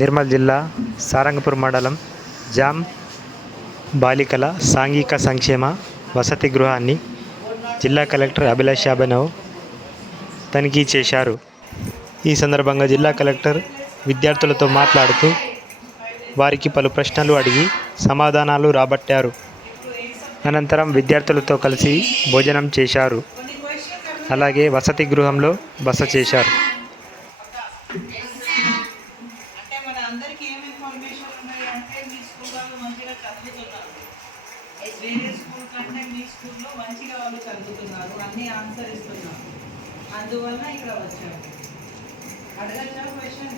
నిర్మల్ జిల్లా సారంగపూర్ మండలం జామ్ బాలికల సాంఘిక సంక్షేమ వసతి గృహాన్ని జిల్లా కలెక్టర్ అభిలాష్ యాబనవ్ తనిఖీ చేశారు. ఈ సందర్భంగా జిల్లా కలెక్టర్ విద్యార్థులతో మాట్లాడుతూ వారికి పలు ప్రశ్నలు అడిగి సమాధానాలు రాబట్టారు. అనంతరం విద్యార్థులతో కలిసి భోజనం చేశారు. అలాగే వసతి గృహంలో బస చేశారు. స్కూల్లో మంచిగా వాళ్ళు చదువుతున్నారు అన్ని ఆన్సర్ ఇస్తున్నారు. అందువల్ల ఇక్కడ వచ్చాము అడగచ్చా క్వశ్చన్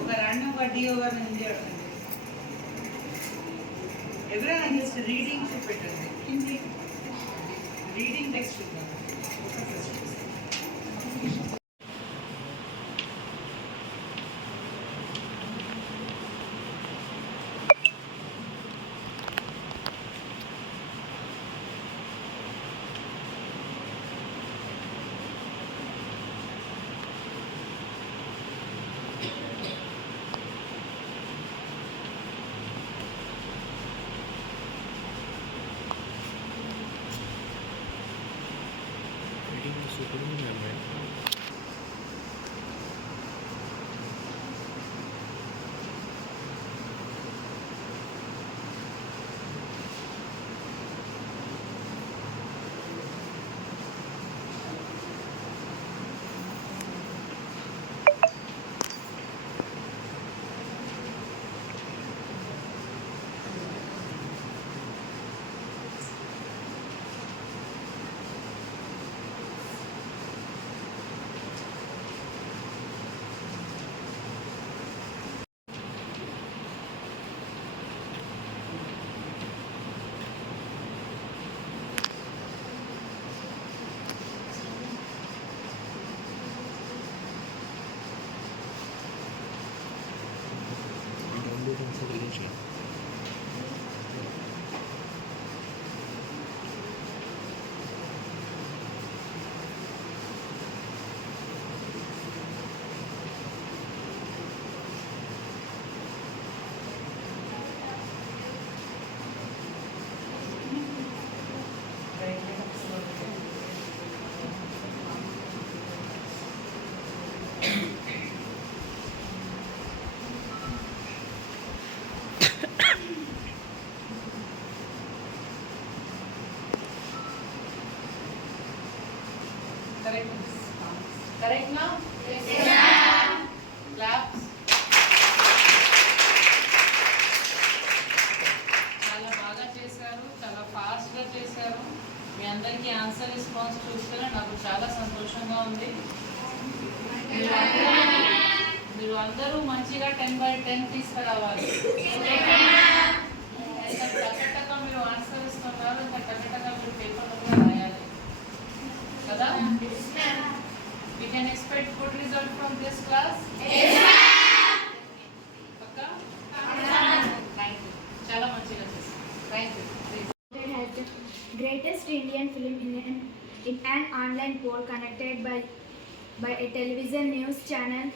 ఒక రెండు వడ్డీ ఒక నుంచి అడగండి. ఎవరైనా జస్ట్ రీడింగ్ చూపెట్టండి reading text Durum bilmiyorum ben. energy. Correct now? Yes, ma'am. Claps. చాలా బాగా చేశారు చాలా ఫాస్ట్గా చేశారు మీ అందరికీ ఆన్సర్ రెస్పాన్స్ చూస్తేనే నాకు చాలా సంతోషంగా ఉంది మీరు అందరూ మంచిగా టెన్ బై టెన్ తీసుకురావాలి ఎంత టకటక మీరు ఆన్సర్ ఇస్తున్నారు ఇంకా టకటక మీరు greatest Indian film in an, in an online poll conducted by, by a television news channel.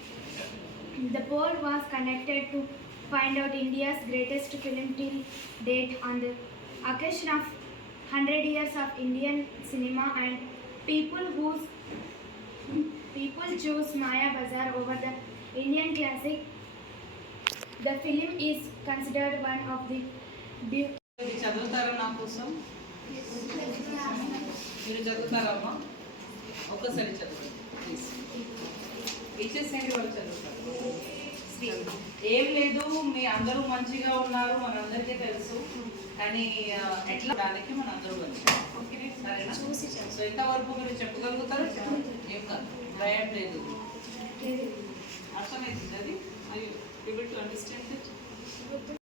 The poll was conducted to find out India's greatest film till date on the occasion of 100 years of Indian cinema and people whose people choose Maya Bazaar over the Indian classic. The film is considered one of the be- ఇది చదువుతారా నా కోసం మీరు చదువుతారమ్మా ఒక్కసారి చదవండి please ఇచ్చేసేయండి వాళ్ళు చదువుతారు? ఏం లేదు మీ అందరూ మంచిగా ఉన్నారు మనందరికీ తెలుసు. కానీ ఎట్లా దానికి మన అందరూ వచ్చాం సరేనా? సో ఇంతవరకు మీరు చెప్పగలుగుతారు? ఏం కాదు. భయం లేదు. అర్థమైంది అది? I to understand